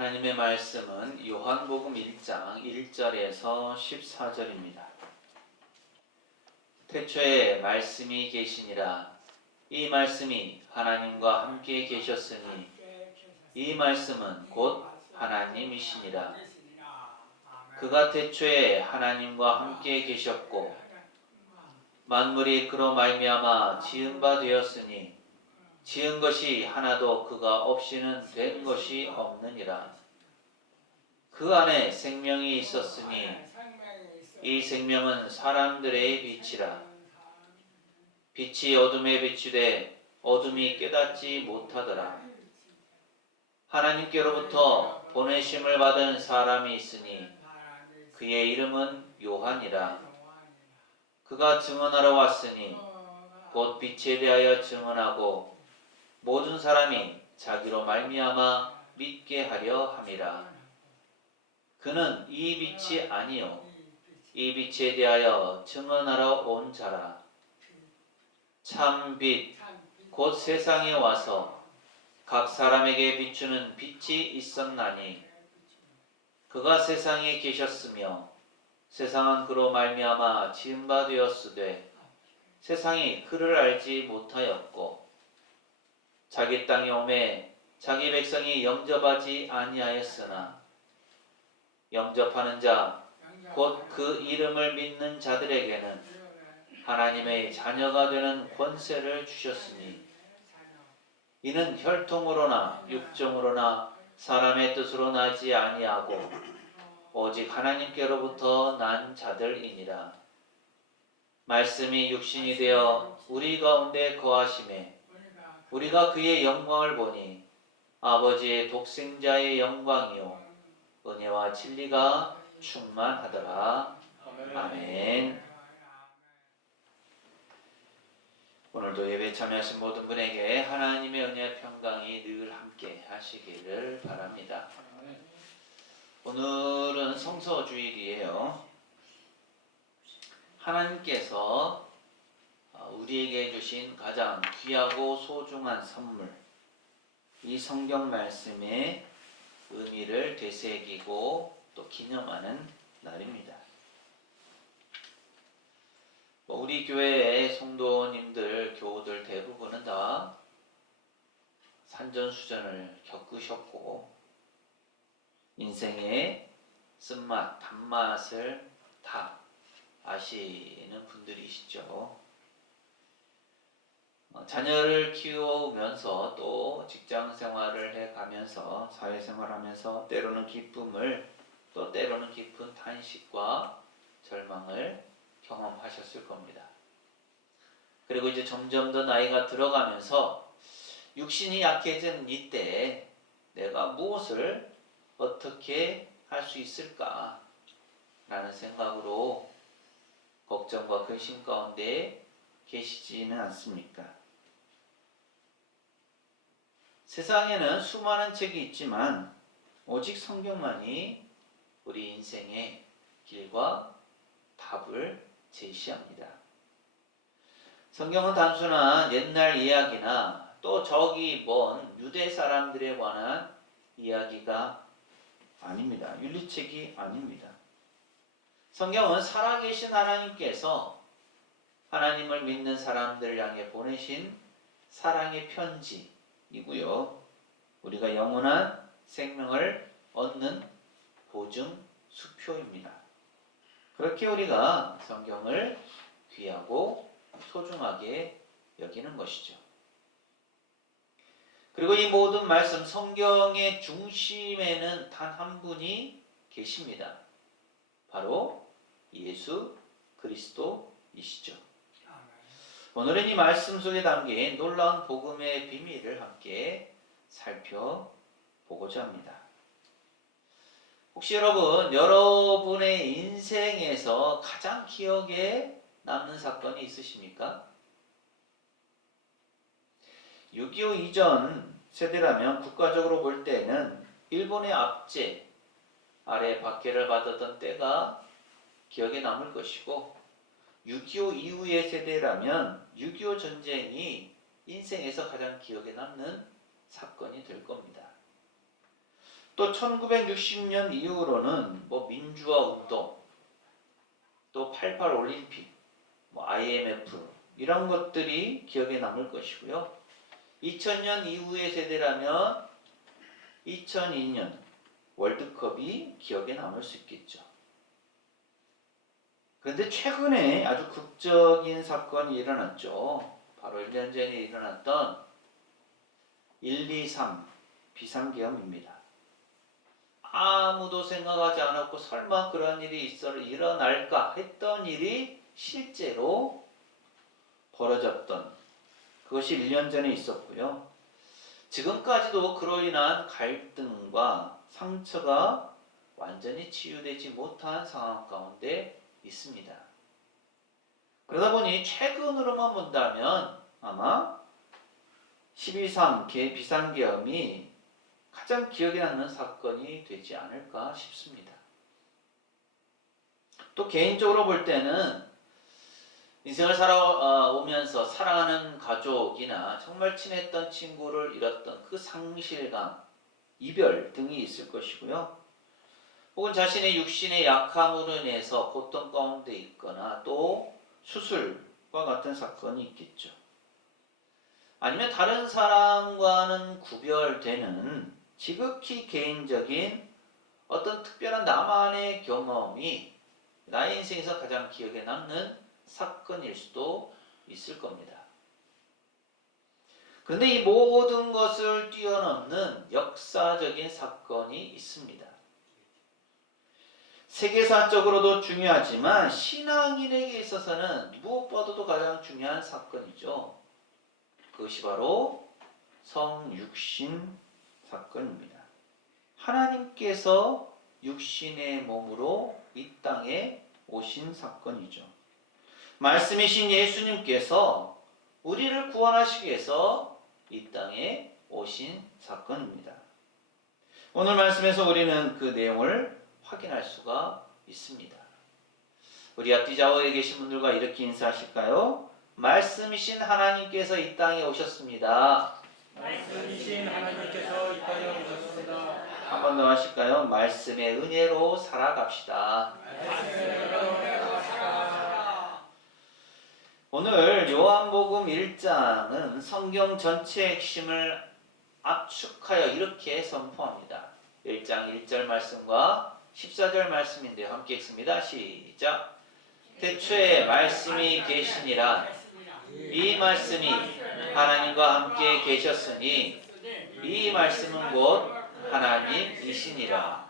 하나님의 말씀은 요한복음 1장 1절에서 14절입니다. 태초에 말씀이 계시니라. 이 말씀이 하나님과 함께 계셨으니 이 말씀은 곧 하나님이시니라. 그가 태초에 하나님과 함께 계셨고 만물이 그로 말미암아 지은 바 되었으니 지은 것이 하나도 그가 없이는 된 것이 없느니라. 그 안에 생명이 있었으니 이 생명은 사람들의 빛이라. 빛이 어둠에 비추되 어둠이 깨닫지 못하더라. 하나님께로부터 보내심을 받은 사람이 있으니 그의 이름은 요한이라. 그가 증언하러 왔으니 곧 빛에 대하여 증언하고 모든 사람이 자기로 말미암아 믿게 하려 함이라. 그는 이 빛이 아니요 이 빛에 대하여 증언하러 온 자라. 참 빛 곧 세상에 와서 각 사람에게 비추는 빛이 있었나니 그가 세상에 계셨으며 세상은 그로 말미암아 지은 바 되었으되 세상이 그를 알지 못하였고 자기 땅에 오매 자기 백성이 영접하지 아니하였으나 영접하는 자 곧 그 이름을 믿는 자들에게는 하나님의 자녀가 되는 권세를 주셨으니 이는 혈통으로나 육정으로나 사람의 뜻으로 나지 아니하고 오직 하나님께로부터 난 자들이니라. 말씀이 육신이 되어 우리 가운데 거하심에 우리가 그의 영광을 보니 아버지의 독생자의 영광이요 은혜와 진리가 충만하더라. 아멘. 오늘도 예배 참여하신 모든 분에게 하나님의 은혜와 평강이 늘 함께 하시기를 바랍니다. 오늘은 성서주일이에요. 하나님께서 우리에게 주신 가장 귀하고 소중한 선물, 이 성경 말씀의 의미를 되새기고 또 기념하는 날입니다. 우리 교회의 성도님들, 교우들 대부분은 다 산전수전을 겪으셨고 인생의 쓴맛, 단맛을 다 아시는 분들이시죠. 자녀를 키우면서 또 직장 생활을 해가면서 사회생활하면서 때로는 기쁨을 또 때로는 깊은 탄식과 절망을 경험하셨을 겁니다. 그리고 이제 점점 더 나이가 들어가면서 육신이 약해진 이때 내가 무엇을 어떻게 할 수 있을까 라는 생각으로 걱정과 근심 가운데 계시지는 않습니까? 세상에는 수많은 책이 있지만 오직 성경만이 우리 인생의 길과 답을 제시합니다. 성경은 단순한 옛날 이야기나 또 저기 먼 유대 사람들에 관한 이야기가 아닙니다. 윤리책이 아닙니다. 성경은 살아계신 하나님께서 하나님을 믿는 사람들을 향해 보내신 사랑의 편지이고요. 우리가 영원한 생명을 얻는 보증 수표입니다. 그렇게 우리가 성경을 귀하고 소중하게 여기는 것이죠. 그리고 이 모든 말씀, 성경의 중심에는 단 한 분이 계십니다. 바로 예수 그리스도이시죠. 오늘은 이 말씀 속에 담긴 놀라운 복음의 비밀을 함께 살펴보고자 합니다. 혹시 여러분의 인생에서 가장 기억에 남는 사건이 있으십니까? 6.25 이전 세대라면 국가적으로 볼 때는 일본의 압제 아래 박해를 받았던 때가 기억에 남을 것이고 6.25 이후의 세대라면 6.25 전쟁이 인생에서 가장 기억에 남는 사건이 될 겁니다. 또 1960년 이후로는 뭐 민주화 운동, 또 88 올림픽, 뭐 IMF 이런 것들이 기억에 남을 것이고요. 2000년 이후의 세대라면 2002년 월드컵이 기억에 남을 수 있겠죠. 그런데 최근에 아주 극적인 사건이 일어났죠. 바로 1년 전에 일어났던 123 비상계엄입니다. 아무도 생각하지 않았고 설마 그런 일이 일어날까 했던 일이 실제로 벌어졌던 그것이 1년 전에 있었고요. 지금까지도 그로 인한 갈등과 상처가 완전히 치유되지 못한 상황 가운데 있습니다. 그러다 보니 최근으로만 본다면 아마 12.3 비상계엄이 가장 기억에 남는 사건이 되지 않을까 싶습니다. 또 개인적으로 볼 때는 인생을 살아오면서 사랑하는 가족이나 정말 친했던 친구를 잃었던 그 상실감, 이별 등이 있을 것이고요. 혹은 자신의 육신의 약함으로 인해서 고통 가운데 있거나 또 수술과 같은 사건이 있겠죠. 아니면 다른 사람과는 구별되는 지극히 개인적인 어떤 특별한 나만의 경험이 나의 인생에서 가장 기억에 남는 사건일 수도 있을 겁니다. 그런데 이 모든 것을 뛰어넘는 역사적인 사건이 있습니다. 세계사적으로도 중요하지만 신앙인에게 있어서는 무엇보다도 가장 중요한 사건이죠. 그것이 바로 성육신 사건입니다. 하나님께서 육신의 몸으로 이 땅에 오신 사건이죠. 말씀이신 예수님께서 우리를 구원하시기 위해서 이 땅에 오신 사건입니다. 오늘 말씀에서 우리는 그 내용을 확인할 수가 있습니다. 우리 앞뒤 좌우에 계신 분들과 이렇게 인사하실까요? 말씀이신 하나님께서 이 땅에 오셨습니다. 말씀이신 하나님께서 이 땅에 오셨습니다. 한 번 더 하실까요? 말씀의 은혜로 살아갑시다. 오늘 요한복음 1장은 성경 전체의 핵심을 압축하여 이렇게 선포합니다. 1장 1절 말씀과 14절 말씀인데요. 함께 읽습니다. 시작. 태초에 말씀이 계시니라. 이 말씀이 하나님과 함께 계셨으니 이 말씀은 곧 하나님이시니라.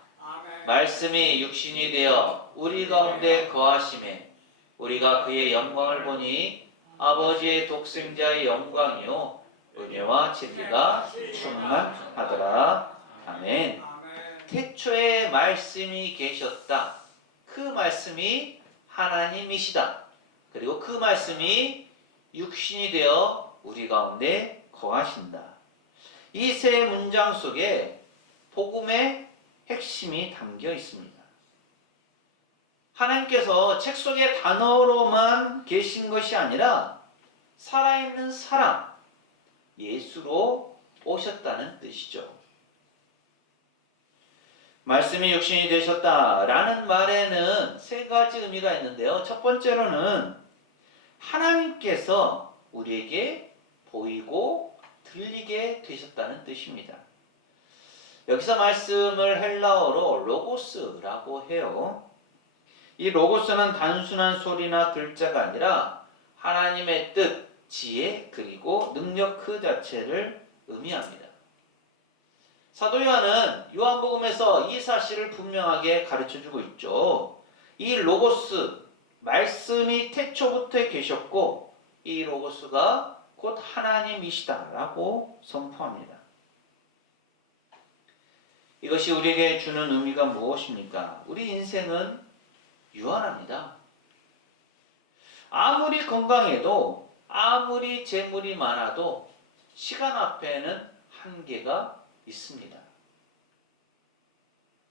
말씀이 육신이 되어 우리 가운데 거하심에 우리가 그의 영광을 보니 아버지의 독생자의 영광이요 은혜와 진리가 충만하더라. 아멘. 태초에 말씀이 계셨다. 그 말씀이 하나님이시다. 그리고 그 말씀이 육신이 되어 우리 가운데 거하신다. 이 세 문장 속에 복음의 핵심이 담겨 있습니다. 하나님께서 책 속의 단어로만 계신 것이 아니라 살아있는 사람, 예수로 오셨다는 뜻이죠. 말씀이 육신이 되셨다라는 말에는 세 가지 의미가 있는데요. 첫 번째로는 하나님께서 우리에게 보이고 들리게 되셨다는 뜻입니다. 여기서 말씀을 헬라어로 로고스라고 해요. 이 로고스는 단순한 소리나 글자가 아니라 하나님의 뜻, 지혜, 그리고 능력 그 자체를 의미합니다. 사도 요한은 요한복음에서 이 사실을 분명하게 가르쳐주고 있죠. 이 로고스, 말씀이 태초부터 계셨고 이 로고스가 곧 하나님이시다라고 선포합니다. 이것이 우리에게 주는 의미가 무엇입니까? 우리 인생은 유한합니다. 아무리 건강해도 아무리 재물이 많아도 시간 앞에는 한계가 있습니다.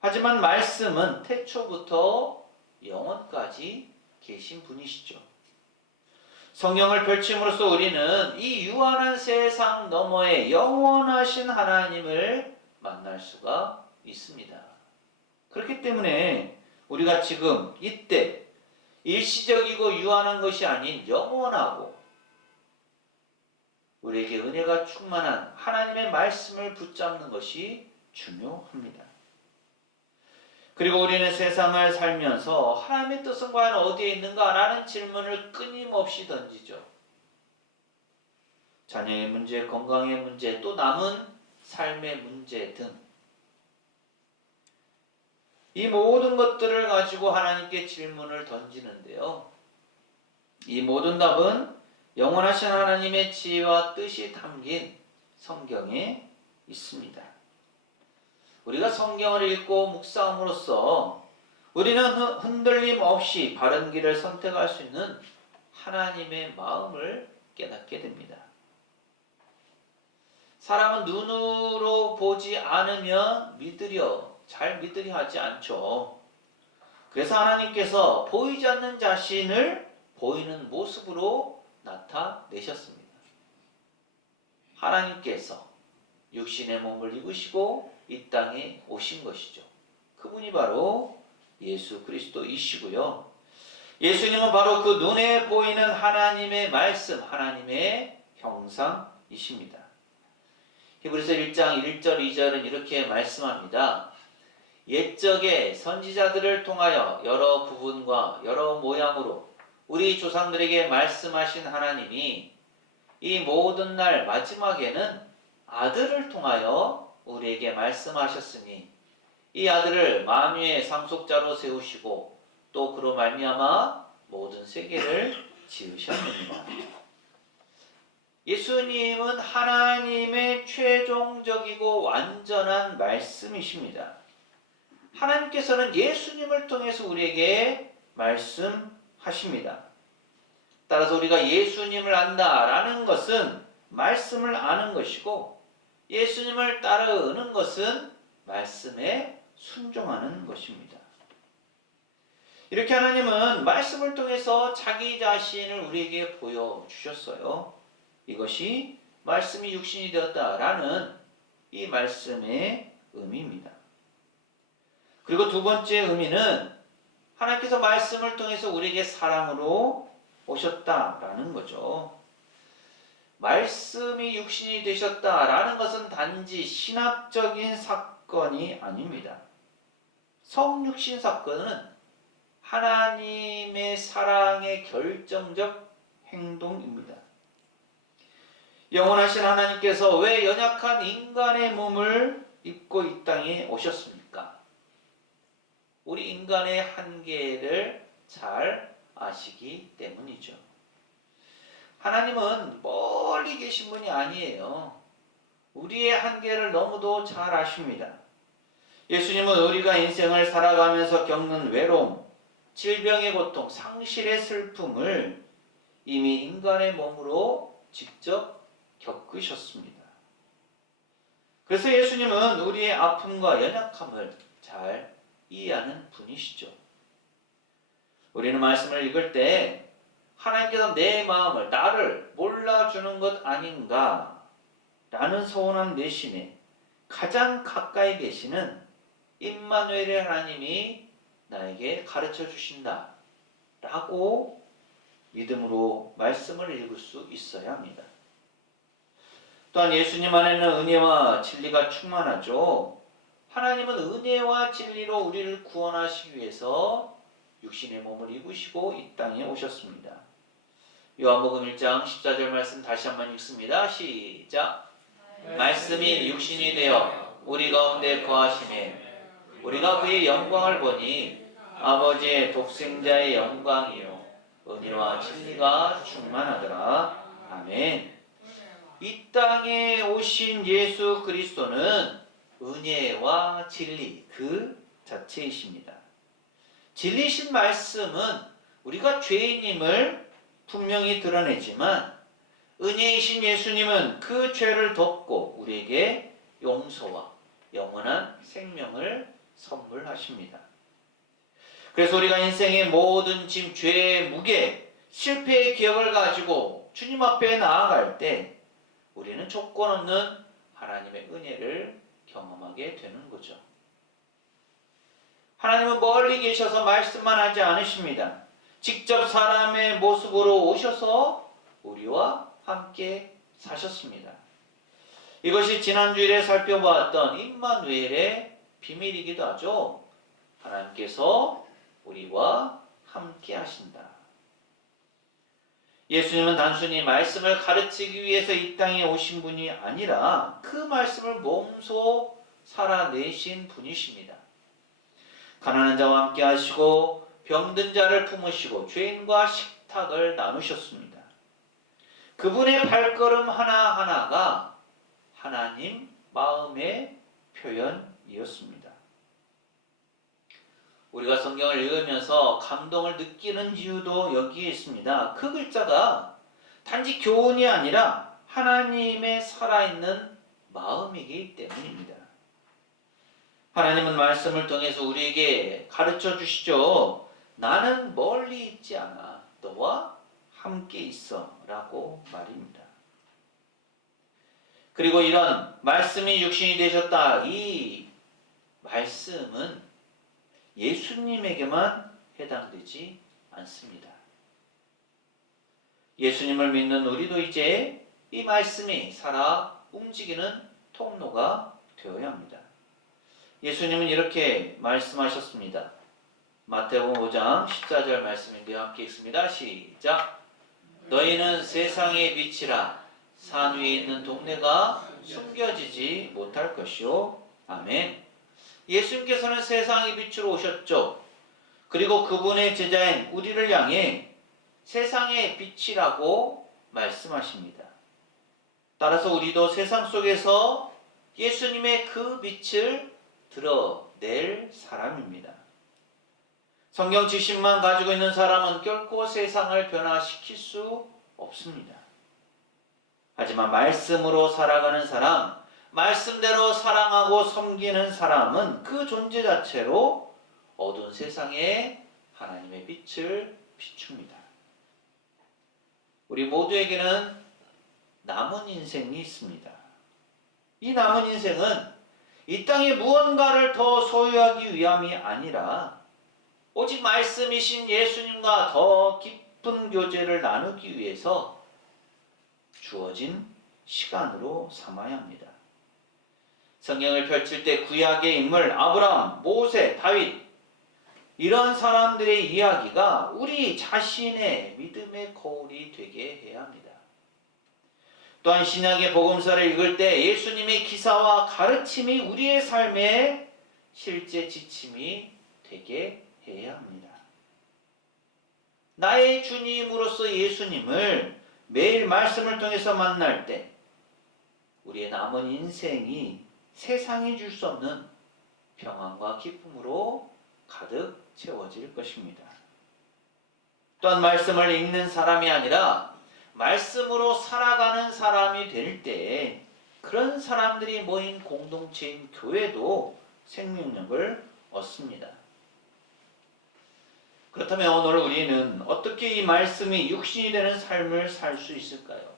하지만 말씀은 태초부터 영원까지 계신 분이시죠. 성경을 펼침으로써 우리는 이 유한한 세상 너머에 영원하신 하나님을 만날 수가 있습니다. 그렇기 때문에 우리가 지금 이때 일시적이고 유한한 것이 아닌 영원하고 우리에게 은혜가 충만한 하나님의 말씀을 붙잡는 것이 중요합니다. 그리고 우리는 세상을 살면서 하나님의 뜻은 과연 어디에 있는가라는 질문을 끊임없이 던지죠. 자녀의 문제, 건강의 문제, 또 남은 삶의 문제 등 이 모든 것들을 가지고 하나님께 질문을 던지는데요. 이 모든 답은 영원하신 하나님의 지혜와 뜻이 담긴 성경에 있습니다. 우리가 성경을 읽고 묵상함으로써 우리는 흔들림 없이 바른 길을 선택할 수 있는 하나님의 마음을 깨닫게 됩니다. 사람은 눈으로 보지 않으면 잘 믿으려 하지 않죠. 그래서 하나님께서 보이지 않는 자신을 보이는 모습으로 나타내셨습니다. 하나님께서 육신의 몸을 입으시고 이 땅에 오신 것이죠. 그분이 바로 예수 그리스도이시고요. 예수님은 바로 그 눈에 보이는 하나님의 말씀, 하나님의 형상이십니다. 히브리서 1장 1절 2절은 이렇게 말씀합니다. 옛적에 선지자들을 통하여 여러 부분과 여러 모양으로 우리 조상들에게 말씀하신 하나님이 이 모든 날 마지막에는 아들을 통하여 우리에게 말씀하셨으니 이 아들을 만유의 상속자로 세우시고 또 그로 말미암아 모든 세계를 지으셨느니라. 예수님은 하나님의 최종적이고 완전한 말씀이십니다. 하나님께서는 예수님을 통해서 우리에게 말씀하십니다. 따라서 우리가 예수님을 안다라는 것은 말씀을 아는 것이고 예수님을 따르는 것은 말씀에 순종하는 것입니다. 이렇게 하나님은 말씀을 통해서 자기 자신을 우리에게 보여주셨어요. 이것이 말씀이 육신이 되었다라는 이 말씀의 의미입니다. 그리고 두 번째 의미는 하나님께서 말씀을 통해서 우리에게 사랑으로 오셨다라는 거죠. 말씀이 육신이 되셨다라는 것은 단지 신학적인 사건이 아닙니다. 성육신 사건은 하나님의 사랑의 결정적 행동입니다. 영원하신 하나님께서 왜 연약한 인간의 몸을 입고 이 땅에 오셨습니까? 우리 인간의 한계를 잘 아시기 때문이죠. 하나님은 멀리 계신 분이 아니에요. 우리의 한계를 너무도 잘 아십니다. 예수님은 우리가 인생을 살아가면서 겪는 외로움, 질병의 고통, 상실의 슬픔을 이미 인간의 몸으로 직접 겪으셨습니다. 그래서 예수님은 우리의 아픔과 연약함을 잘 이해하는 분이시죠. 우리는 말씀을 읽을 때 하나님께서 내 마음을, 나를 몰라주는 것 아닌가 라는 서운한 내심에 가장 가까이 계시는 임마누엘의 하나님이 나에게 가르쳐 주신다 라고 믿음으로 말씀을 읽을 수 있어야 합니다. 또한 예수님 안에는 은혜와 진리가 충만하죠. 하나님은 은혜와 진리로 우리를 구원하시기 위해서 육신의 몸을 입으시고 이 땅에 오셨습니다. 요한복음 1장 14절 말씀 다시 한번 읽습니다. 시작. 말씀이 육신이 되어 우리 가운데 거하심에 우리가 그의 영광을 보니 아버지의 독생자의 영광이요 은혜와 진리가 충만하더라. 아멘. 이 땅에 오신 예수 그리스도는 은혜와 진리 그 자체이십니다. 진리신 말씀은 우리가 죄인임을 분명히 드러내지만 은혜이신 예수님은 그 죄를 덮고 우리에게 용서와 영원한 생명을 선물하십니다. 그래서 우리가 인생의 모든 짐, 죄의 무게, 실패의 기억을 가지고 주님 앞에 나아갈 때 우리는 조건 없는 하나님의 은혜를 경험하게 되는 거죠. 하나님은 멀리 계셔서 말씀만 하지 않으십니다. 직접 사람의 모습으로 오셔서 우리와 함께 사셨습니다. 이것이 지난주일에 살펴보았던 임마누엘의 비밀이기도 하죠. 하나님께서 우리와 함께 하신다. 예수님은 단순히 말씀을 가르치기 위해서 이 땅에 오신 분이 아니라 그 말씀을 몸소 살아내신 분이십니다. 가난한 자와 함께 하시고 병든 자를 품으시고 죄인과 식탁을 나누셨습니다. 그분의 발걸음 하나하나가 하나님 마음의 표현이었습니다. 우리가 성경을 읽으면서 감동을 느끼는 이유도 여기에 있습니다. 그 글자가 단지 교훈이 아니라 하나님의 살아있는 마음이기 때문입니다. 하나님은 말씀을 통해서 우리에게 가르쳐 주시죠. 나는 멀리 있지 않아. 너와 함께 있어. 라고 말입니다. 그리고 이런 말씀이 육신이 되셨다. 이 말씀은 예수님에게만 해당되지 않습니다. 예수님을 믿는 우리도 이제 이 말씀이 살아 움직이는 통로가 되어야 합니다. 예수님은 이렇게 말씀하셨습니다. 마태복음 5장 14절 말씀인데요. 함께 읽습니다. 시작. 너희는 세상의 빛이라. 산 위에 있는 동네가 숨겨지지 못할 것이요. 아멘. 예수님께서는 세상의 빛으로 오셨죠. 그리고 그분의 제자인 우리를 향해 세상의 빛이라고 말씀하십니다. 따라서 우리도 세상 속에서 예수님의 그 빛을 드러낼 사람입니다. 성경 지식만 가지고 있는 사람은 결코 세상을 변화시킬 수 없습니다. 하지만 말씀으로 살아가는 사람, 말씀대로 사랑하고 섬기는 사람은 그 존재 자체로 어두운 세상에 하나님의 빛을 비춥니다. 우리 모두에게는 남은 인생이 있습니다. 이 남은 인생은 이 땅에 무언가를 더 소유하기 위함이 아니라 오직 말씀이신 예수님과 더 깊은 교제를 나누기 위해서 주어진 시간으로 삼아야 합니다. 성경을 펼칠 때 구약의 인물 아브라함, 모세, 다윗 이런 사람들의 이야기가 우리 자신의 믿음의 거울이 되게 해야 합니다. 또한 신약의 복음서를 읽을 때 예수님의 기사와 가르침이 우리의 삶의 실제 지침이 되게 해야 합니다. 나의 주님으로서 예수님을 매일 말씀을 통해서 만날 때 우리의 남은 인생이 세상이 줄 수 없는 평안과 기쁨으로 가득 채워질 것입니다. 또한 말씀을 읽는 사람이 아니라 말씀으로 살아가는 사람이 될 때 그런 사람들이 모인 공동체인 교회도 생명력을 얻습니다. 그렇다면 오늘 우리는 어떻게 이 말씀이 육신이 되는 삶을 살 수 있을까요?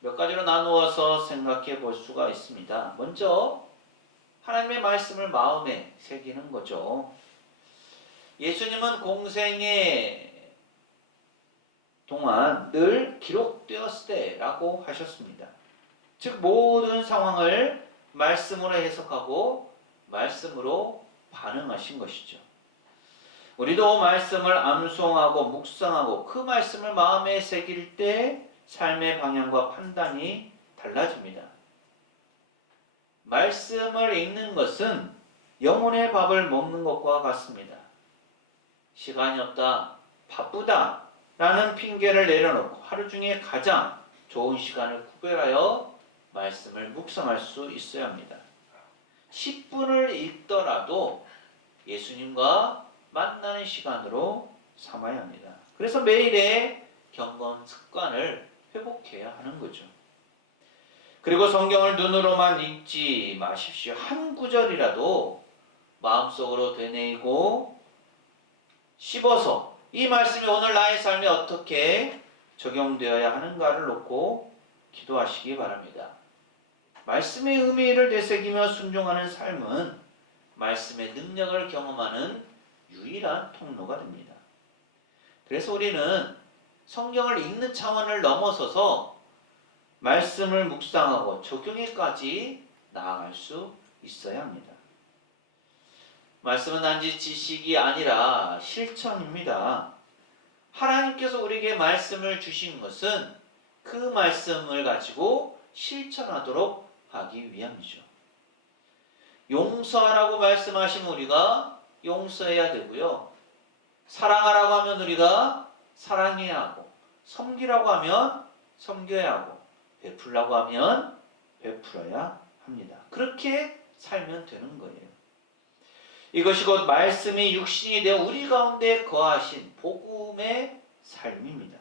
몇 가지로 나누어서 생각해 볼 수가 있습니다. 먼저 하나님의 말씀을 마음에 새기는 거죠. 예수님은 공생의 동안 늘 기록되었을 때라고 하셨습니다. 즉 모든 상황을 말씀으로 해석하고 말씀으로 반응하신 것이죠. 우리도 말씀을 암송하고 묵상하고 그 말씀을 마음에 새길 때 삶의 방향과 판단이 달라집니다. 말씀을 읽는 것은 영혼의 밥을 먹는 것과 같습니다. 시간이 없다, 바쁘다 라는 핑계를 내려놓고 하루 중에 가장 좋은 시간을 구별하여 말씀을 묵상할 수 있어야 합니다. 10분을 읽더라도 예수님과 만나는 시간으로 삼아야 합니다. 그래서 매일의 경건 습관을 회복해야 하는 거죠. 그리고 성경을 눈으로만 읽지 마십시오. 한 구절이라도 마음속으로 되뇌이고 씹어서 이 말씀이 오늘 나의 삶에 어떻게 적용되어야 하는가를 놓고 기도하시기 바랍니다. 말씀의 의미를 되새기며 순종하는 삶은 말씀의 능력을 경험하는 유일한 통로가 됩니다. 그래서 우리는 성경을 읽는 차원을 넘어서서 말씀을 묵상하고 적용에까지 나아갈 수 있어야 합니다. 말씀은 단지 지식이 아니라 실천입니다. 하나님께서 우리에게 말씀을 주신 것은 그 말씀을 가지고 실천하도록 하기 위함이죠. 용서하라고 말씀하신 우리가 용서해야 되고요. 사랑하라고 하면 우리가 사랑해야 하고, 섬기라고 하면 섬겨야 하고, 베풀라고 하면 베풀어야 합니다. 그렇게 살면 되는 거예요. 이것이 곧 말씀이 육신이 되어 우리 가운데 거하신 복음의 삶입니다.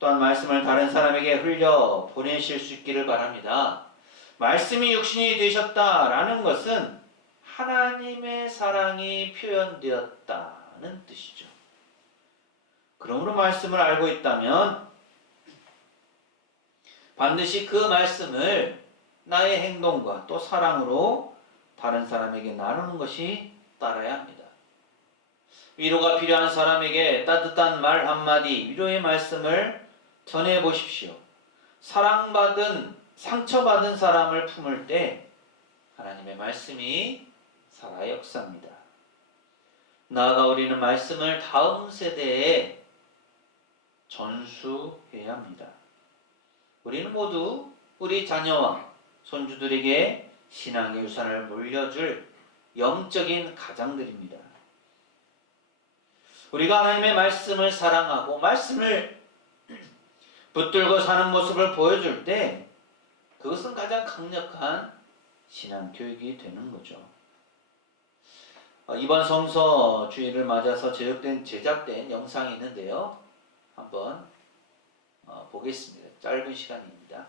또한 말씀을 다른 사람에게 흘려 보내실 수 있기를 바랍니다. 말씀이 육신이 되셨다라는 것은 하나님의 사랑이 표현되었다는 뜻이죠. 그러므로 말씀을 알고 있다면 반드시 그 말씀을 나의 행동과 또 사랑으로 다른 사람에게 나누는 것이 따라야 합니다. 위로가 필요한 사람에게 따뜻한 말 한마디, 위로의 말씀을 전해보십시오. 사랑받은, 상처받은 사람을 품을 때 하나님의 말씀이 살아 역사합니다. 나아가 우리는 말씀을 다음 세대에 전수해야 합니다. 우리는 모두 우리 자녀와 손주들에게 신앙의 유산을 물려줄 영적인 가장들입니다. 우리가 하나님의 말씀을 사랑하고 말씀을 붙들고 사는 모습을 보여줄 때 그것은 가장 강력한 신앙 교육이 되는 거죠. 이번 성서 주일을 맞아서 제작된 영상이 있는데요. 한번 보겠습니다. 짧은 시간입니다.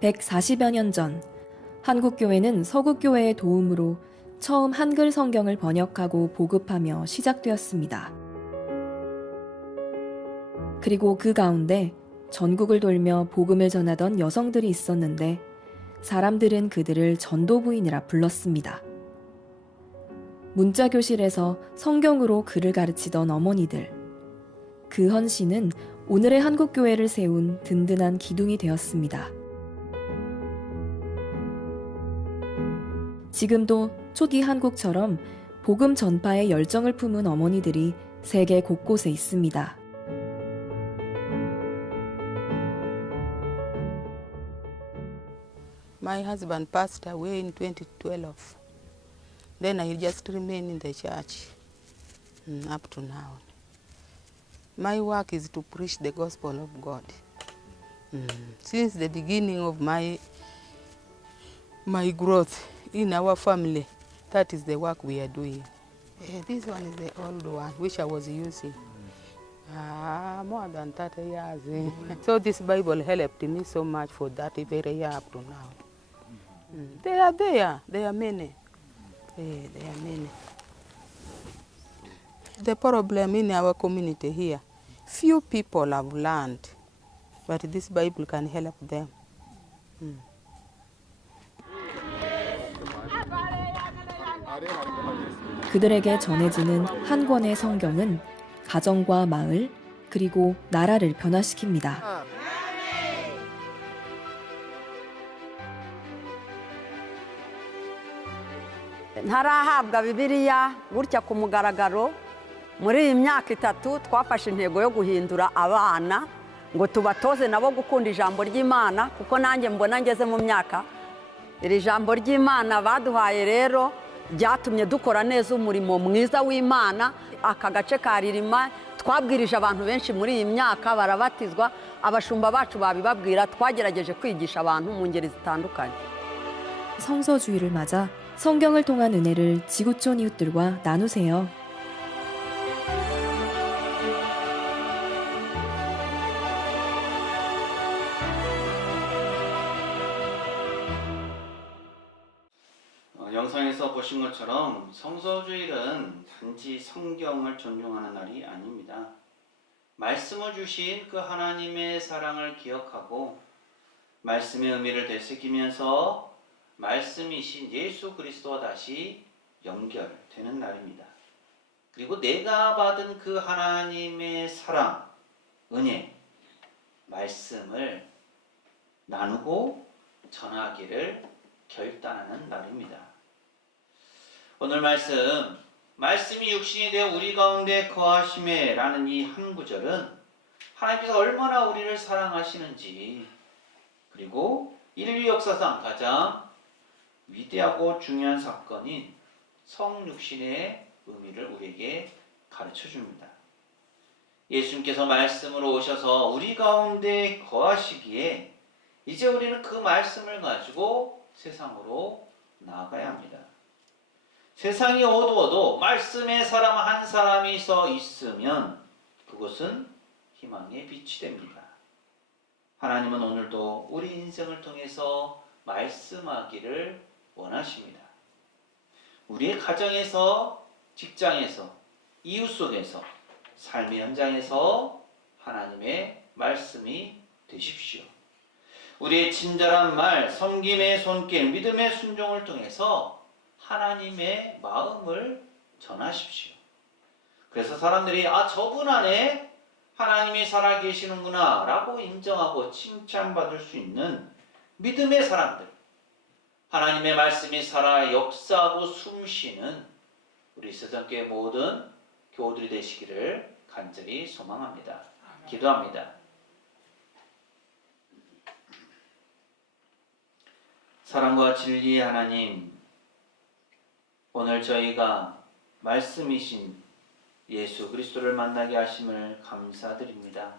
140여 년 전 한국교회는 서구교회의 도움으로 처음 한글 성경을 번역하고 보급하며 시작되었습니다. 그리고 그 가운데 전국을 돌며 복음을 전하던 여성들이 있었는데 사람들은 그들을 전도부인이라 불렀습니다. 문자교실에서 성경으로 글을 가르치던 어머니들. 그 헌신은 오늘의 한국교회를 세운 든든한 기둥이 되었습니다. 지금도 초기 한국처럼 복음 전파에 열정을 품은 어머니들이 세계 곳곳에 있습니다. My husband passed away in 2012. Then I just remained in the church up to now. My work is to preach the gospel of God. Since the beginning of my growth in our family, that is the work we are doing. This one is the old one, which I was using. More than 30 years. So this Bible helped me so much for that very year up to now. They are there. They are many. They are many. The problem in our community here, few people have learned, but this Bible can help them. 그들에게 전해지는 한 권의 성경은 가정과 마을, 그리고 나라를 변화시킵니다. ntarahabwa bibiliya gutya ku mugaragaro muri iyi myaka 3 twafashe intego yo guhindura abana ngo tubatoze nabo gukunda ijambo ry'Imana kuko nanjye mbona ngeze mu myaka iri jambo ry'Imana baduhaye rero byatumye dukora neza umurimo mwiza w'Imana. Aka gace ka Ririma twabwirije abantu benshi muri iyi myaka barabatizwa, abashumba bacu babibabwira, twagerageje kwigisha abantu mu ngeri zitandukanye. 성서주의를 맞아 성경을 통한 은혜를 지구촌 이웃들과 나누세요. 영상에서 보신 것처럼 성서주일은 단지 성경을 존중하는 날이 아닙니다. 말씀을 주신 그 하나님의 사랑을 기억하고 말씀의 의미를 되새기면서 말씀이신 예수 그리스도와 다시 연결되는 날입니다. 그리고 내가 받은 그 하나님의 사랑, 은혜, 말씀을 나누고 전하기를 결단하는 날입니다. 오늘 말씀이 육신이 되어 우리 가운데 거하심에 라는 이 한 구절은 하나님께서 얼마나 우리를 사랑하시는지, 그리고 인류 역사상 가장 위대하고 중요한 사건인 성육신의 의미를 우리에게 가르쳐 줍니다. 예수님께서 말씀으로 오셔서 우리 가운데 거하시기에 이제 우리는 그 말씀을 가지고 세상으로 나아가야 합니다. 세상이 어두워도 말씀의 사람 한 사람이 서 있으면 그것은 희망의 빛이 됩니다. 하나님은 오늘도 우리 인생을 통해서 말씀하기를 원하십니다. 우리의 가정에서, 직장에서, 이웃 속에서, 삶의 현장에서 하나님의 말씀이 되십시오. 우리의 친절한 말, 섬김의 손길, 믿음의 순종을 통해서 하나님의 마음을 전하십시오. 그래서 사람들이 저분 안에 하나님이 살아계시는구나 라고 인정하고 칭찬받을 수 있는 믿음의 사람들, 하나님의 말씀이 살아 역사하고 숨쉬는 우리 세상교회 모든 교우들이 되시기를 간절히 소망합니다. 기도합니다. 사랑과 진리의 하나님, 오늘 저희가 말씀이신 예수 그리스도를 만나게 하심을 감사드립니다.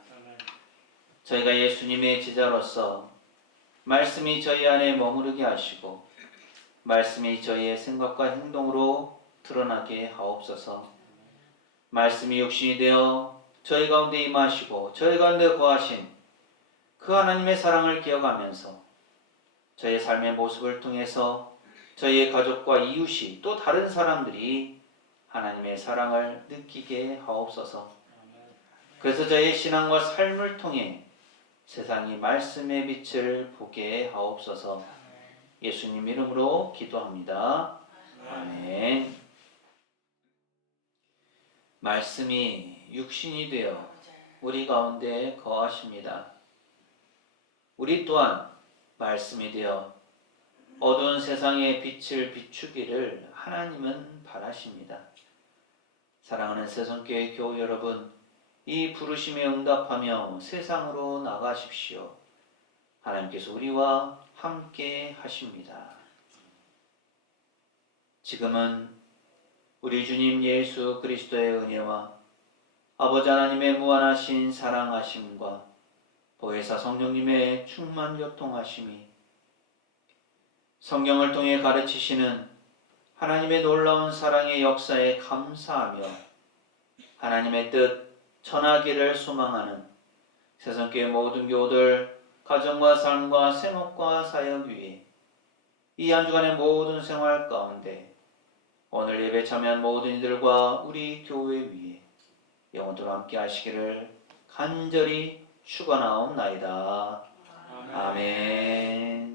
저희가 예수님의 제자로서 말씀이 저희 안에 머무르게 하시고 말씀이 저희의 생각과 행동으로 드러나게 하옵소서. 말씀이 육신이 되어 저희 가운데 임하시고 저희 가운데 거하신 그 하나님의 사랑을 기억하면서 저희의 삶의 모습을 통해서 저희의 가족과 이웃이 또 다른 사람들이 하나님의 사랑을 느끼게 하옵소서. 그래서 저희의 신앙과 삶을 통해 세상이 말씀의 빛을 보게 하옵소서. 예수님 이름으로 기도합니다. 아멘. 말씀이 육신이 되어 우리 가운데 거하십니다. 우리 또한 말씀이 되어 어두운 세상의 빛을 비추기를 하나님은 바라십니다. 사랑하는 세상교회 교우 여러분, 이 부르심에 응답하며 세상으로 나가십시오. 하나님께서 우리와 함께 하십니다. 지금은 우리 주님 예수 그리스도의 은혜와 아버지 하나님의 무한하신 사랑하심과 보혜사 성령님의 충만 교통하심이 성경을 통해 가르치시는 하나님의 놀라운 사랑의 역사에 감사하며 하나님의 뜻 전하기를 소망하는 세상교회 모든 교우들 가정과 삶과 생업과 사역 위에 이 한 주간의 모든 생활 가운데 오늘 예배 참여한 모든 이들과 우리 교회 위에 영원토록 함께 하시기를 간절히 축원하옵나이다. 아멘.